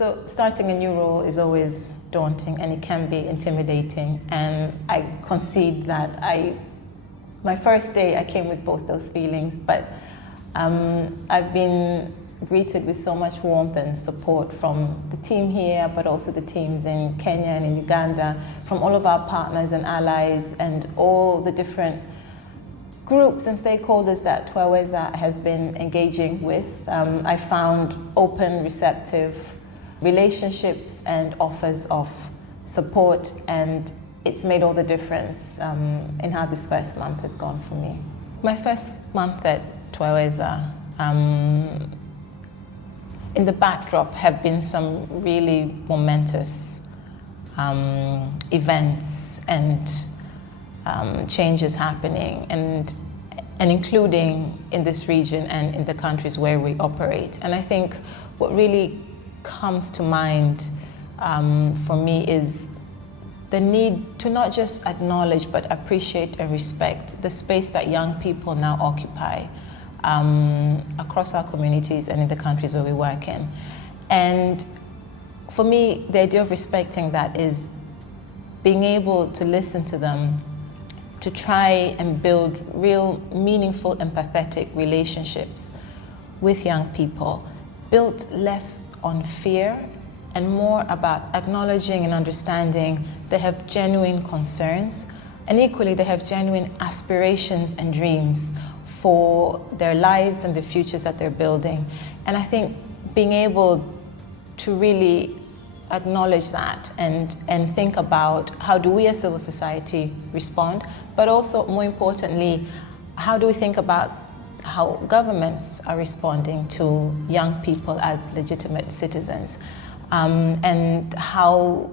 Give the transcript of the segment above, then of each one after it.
So starting a new role is always daunting and it can be intimidating, and I concede that my first day I came with both those feelings, but I've been greeted with so much warmth and support from the team here, but also the teams in Kenya and in Uganda, from all of our partners and allies and all the different groups and stakeholders that Twaweza has been engaging with. I found open, receptive relationships and offers of support, and it's made all the difference in how this first month has gone for me. My first month at Twaweza, in the backdrop have been some really momentous events and changes happening, and including in this region and in the countries where we operate. And I think what really comes to mind for me is the need to not just acknowledge but appreciate and respect the space that young people now occupy across our communities and in the countries where we work in. And for me, the idea of respecting that is being able to listen to them, to try and build real, meaningful, empathetic relationships with young people, built less on fear and more about acknowledging and understanding they have genuine concerns, and equally they have genuine aspirations and dreams for their lives and the futures that they're building. And I think being able to really acknowledge that and think about how do we as civil society respond, but also more importantly, how do we think about how governments are responding to young people as legitimate citizens, and how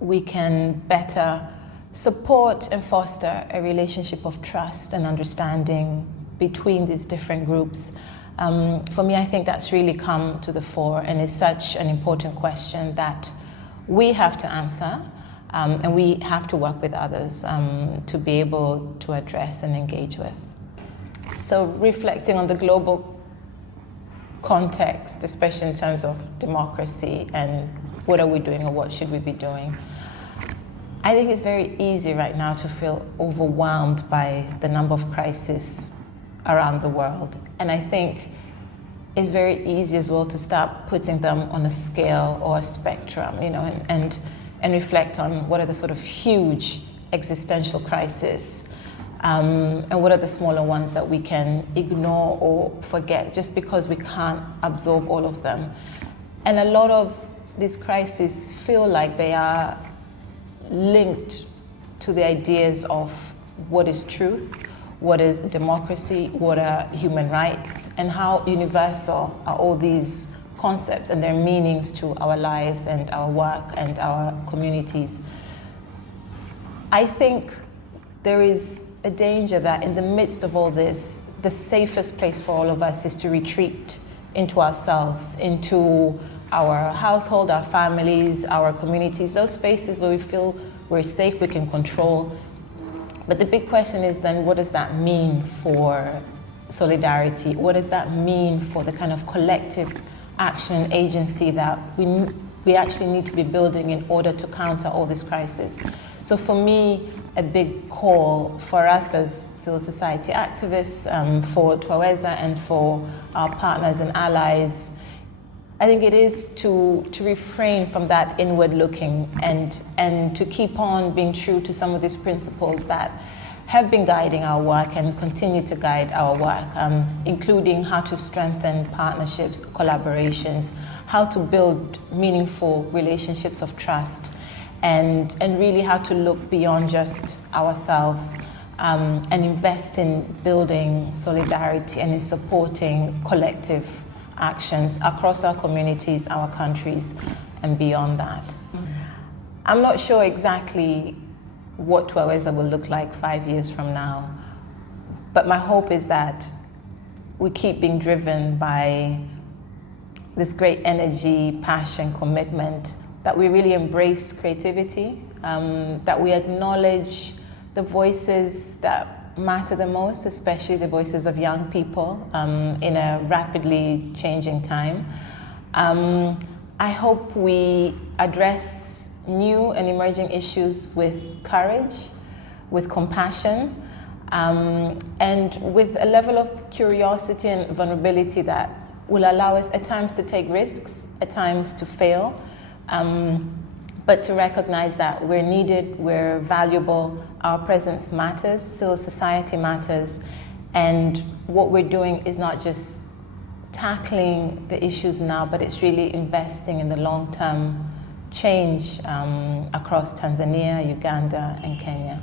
we can better support and foster a relationship of trust and understanding between these different groups. For me, I think that's really come to the fore and is such an important question that we have to answer, and we have to work with others to be able to address and engage with. So reflecting on the global context, especially in terms of democracy and what are we doing or what should we be doing, I think it's very easy right now to feel overwhelmed by the number of crises around the world. And I think it's very easy as well to start putting them on a scale or a spectrum, you know, and reflect on what are the sort of huge existential crises, and what are the smaller ones that we can ignore or forget just because we can't absorb all of them. And a lot of these crises feel like they are linked to the ideas of what is truth, what is democracy, what are human rights, and how universal are all these concepts and their meanings to our lives and our work and our communities. I think there is a danger that in the midst of all this, the safest place for all of us is to retreat into ourselves, into our household, our families, our communities, those spaces where we feel we're safe, we can control. But the big question is then, what does that mean for solidarity? What does that mean for the kind of collective action and agency that we actually need to be building in order to counter all this crisis? So for me, a big call for us as civil society activists, for Twaweza and for our partners and allies, I think it is to refrain from that inward looking and to keep on being true to some of these principles that have been guiding our work and continue to guide our work, including how to strengthen partnerships, collaborations, how to build meaningful relationships of trust, and really how to look beyond just ourselves, and invest in building solidarity and in supporting collective actions across our communities, our countries, and beyond that. I'm not sure exactly what Twaweza will look like 5 years from now, but my hope is that we keep being driven by this great energy, passion, commitment, that we really embrace creativity, that we acknowledge the voices that matter the most, especially the voices of young people in a rapidly changing time. I hope we address new and emerging issues with courage, with compassion, and with a level of curiosity and vulnerability that will allow us at times to take risks, at times to fail, but to recognize that we're needed, we're valuable, our presence matters, civil society matters, and what we're doing is not just tackling the issues now, but it's really investing in the long-term change across Tanzania, Uganda, and Kenya.